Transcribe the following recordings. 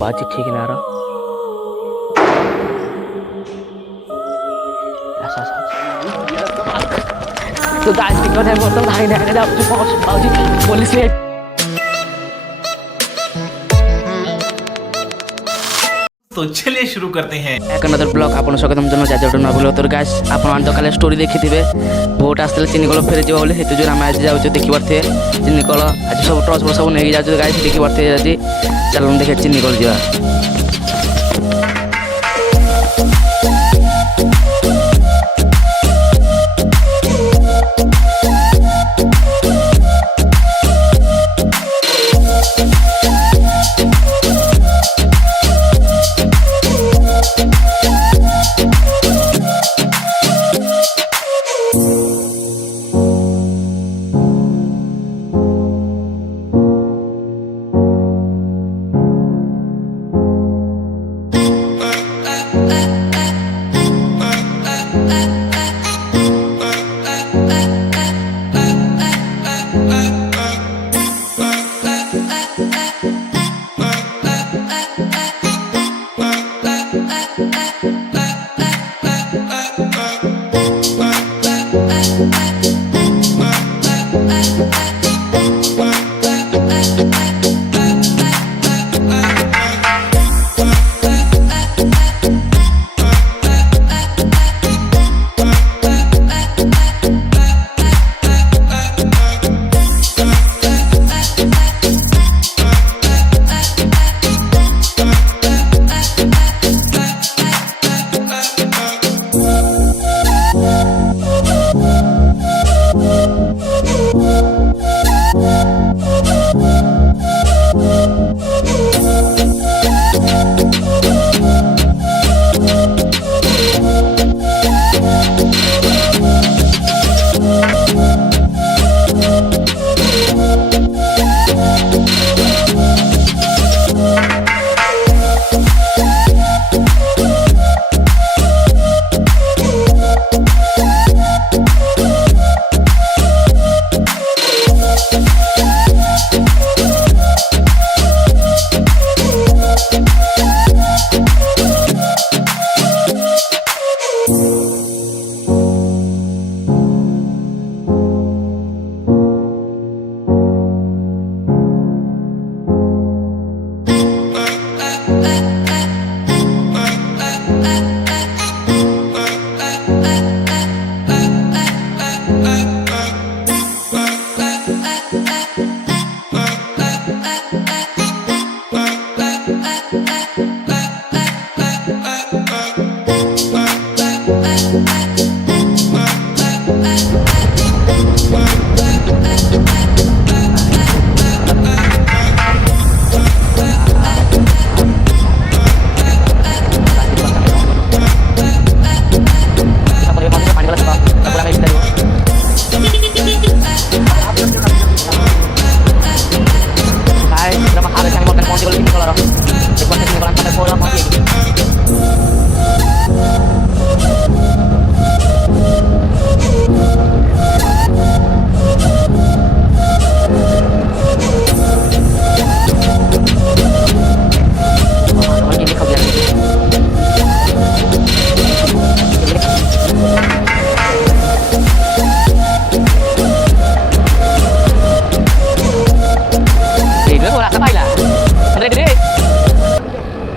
बातचीत ठीक नहीं आ रहा। ऐसा तो गाइस टिकट है बोलता भाई नहीं जाओ तो पहुंच पुलिस ने तो चलिए शुरू करते हैं एक अनदर ब्लॉग आपन स्वागतम जन जाजर न बोलो तो गाइस आपन तो काले स्टोरी देखिथिबे भोट आस्ते चिनी कल फेर जीव बोले हेतु जो हम आज जाउ देखि परथे चिनी कल आज सब ट्रस पर सब नेगी जाउ गाइस देखि परथे आज चलो देखे चिनी कल जीवा।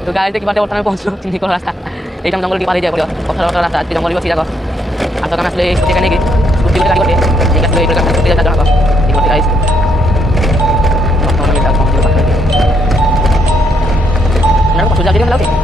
तो गाइस देखि बाटे वर्तमान पहुंचलो चिनी कल रास्ता एटाम जंगल के पारे जाय पड़ियो पथर रास्ता आज जंगल बसी जाको आ तो कान आसले जेका नेकी स्कूटी गाड़ी करते जेका आसले प्रकार स्कूटी जा जाको ठीक होते गाइस वर्तमान में पहुंचलो पाखे ना को सुजा जरी मलाई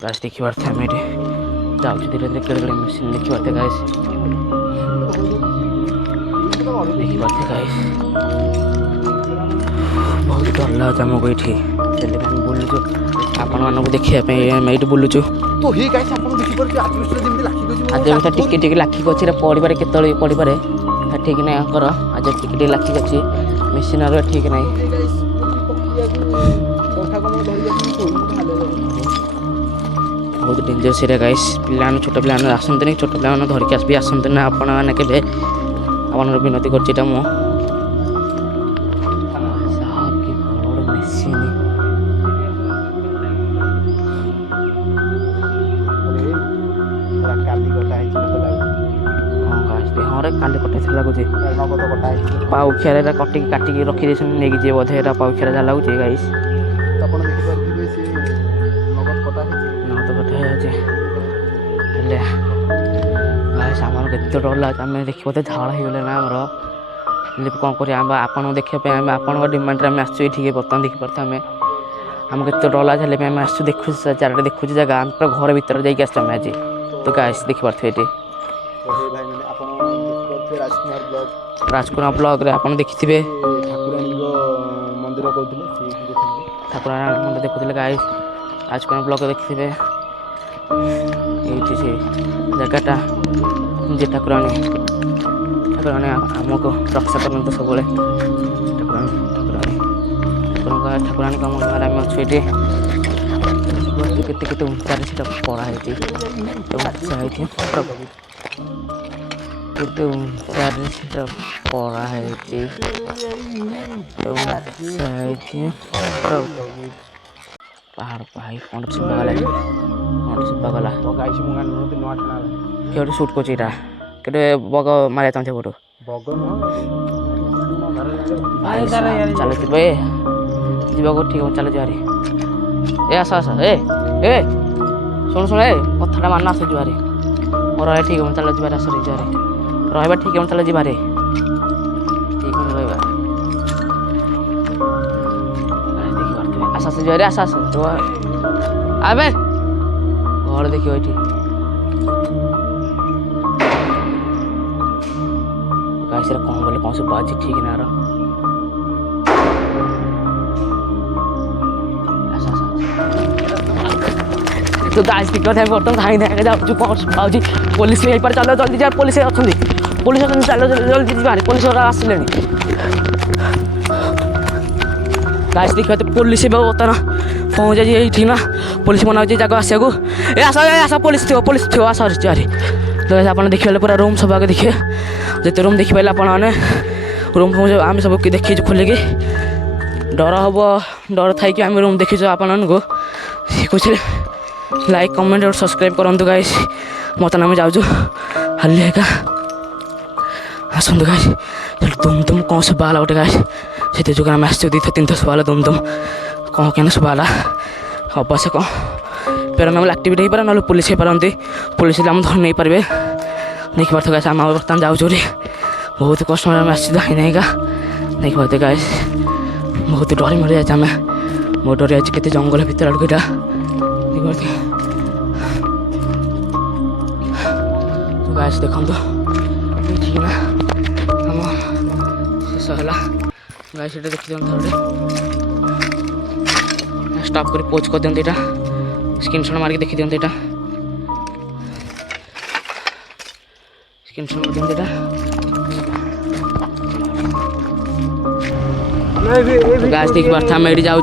गाइस देखिए बार ଆମେ ଏଠି जाऊँ धीरे धीरे केड़े मेसीन देखिए गाइस बहुत डर लगे आमको ये बुलूचु आपण मानक देखिए आम ये बुलूचु तो हे गाइस आपण देखि पर आजबेस्टर जेमति लाखी गछि आज भी टिके टिके लाखी गछि पड़े केतले पड़े ठीक नहीं आंकर आज टिके टिके लाखी गछि मेसीन ठीक नहीं बहुत डेंजरस एरिया गाइस पिला छोट पिला आसते छोट पिला धरिक भी आसते ना आपण मैंने के अपन विनती कर मेसीन हाँ काली कटाई लगुच पाउखिया कटिक काटिक रखी नहीं जी बोधे पाउखिया जहाँ लगुच गाइस आमर केत डर लगे आम देखिए बोधे झाड़ हो गले ना आमर कौन कर आपको देखा आप डिमांड आम आसुए बर्तमान देखिपे आम आम केत डर लगे आम आसू देखु चारिटे देखुचे जगह आम पूरा घर भर जाइए आस आज तो गाइस देखिपे ये राजकुमार ब्लॉग रे आप देखिए ठाकुराणी मंदिर देखुले गाइस राजकुमार ब्लॉग देखिए ये जगटा जे ठाकुराणी आमको रक्षा करते सब ठाकुराणी कम आम अच्छे केते उंचारे से पढ़ाई केते उंचारे से पढ़ाई पहाड़ पहाड़ पंड सुपागला शूट कर बग मारे चाहते फोटो चलो जीवा ठीक है चलो जारी ए आस आस ए शुण शुण ए कथा मान आस जुआरे मोर ठीक है चलो जीवार आस जुआरे रहा ठीक है चलो जीवारे ठीक है रहा आस आस जुआरे आस आस आबे घर देखिए ये गाइस कौन बोले कौन से बाजी ठीक ना रहा तो गाइस ठीक है बर्तमान धाई धाई जाऊँ कौन बाजी पुलिस यहीं पर चलो जल्दी जा पुलिस अच्छी पुलिस चलो जल्दी बाहर पुलिस आसिले गाइस देखिए तो पुलिस बर्तमान पहुँच जाए ये ना पुलिस मना जगह आसको ए आस पुलिस थो आस चारि तो आप देखिए पूरा रूम सब आगे देखिए जिते रूम देखिए आपने रूम आम सब देखी खोलिक डर हम डर थी आम रूम देखी आपको कुछ लाइक कमेंट और सब्सक्राइब करूँ गाइस बर्तमान आम जाऊँ हाली का आसतु गाइस दुम दुम कौन सब बाला गोटे गाइस से जो आम आस 2-3 सब बाला दुम दुम कौन क्या सब बाला हम से कौन पैरानॉर्मल एक्टिविटी हो पारे ना पुलिस हो पारती पुलिस आम धर नहीं पारे देखिए गाइस आम बर्तमान जाऊँ बहुत कष्ट आस धाई नहीं का देखिए गाइस बहुत डरी मरी जाए आम बहुत डरी जाए केते जंगल भर आड़क देखिए तो गाइस देखो आम शेष है गाइस ये देखी स्टॉप कर पोज कर दिखते यहाँ स्क्रीनशॉट मारिक देखी दिखते यहाँ स्क्रीनशॉट मार दिखते गाइस देखी पार्थ आम ये जाऊँ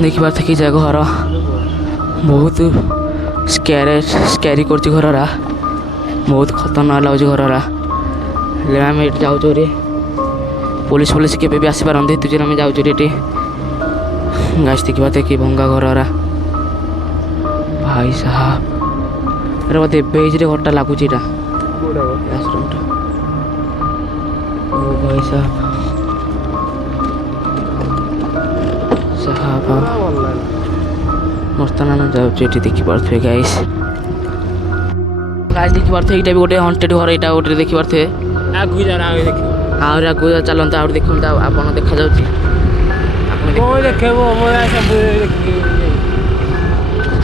देखी पार्थ कि घर बहुत स्कैरी कर घररा बहुत खतरनाक लगे घररा आम ये जाऊँ पुलिस पुलिस के भी आसीपारती तुझे आम जाऊँ ये गाइस देखिए देखिए भंगा घररा भाई साहब अरे बोधे बेज रे घरटा लगुच क्लासरूमटा ओ भाई साहब बर्तमान आम जाऊँ ये देखिपे गाइस गाइस देखिपे ये गोटे हंटेड घर यहाँ गोटे देखिपे आगे चलता आ देखता आप देखा जाऊँ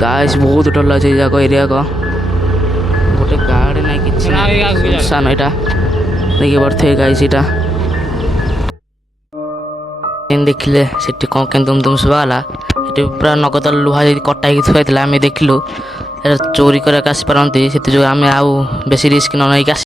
गाइस बहुत डर लागे जाक एरिया को गोटे गाड़ी नहीं किछि सुनसान एटा देखि पड़थे गाइस एटा इन देखले सेठी कोन केन दुम दुम सुवाला एटी पूरा नगद लुहा कटा ही थुआइतला आमे देखलु चोरी करे आसी पारती से आमे आउ बेसी रिस्क न नहीं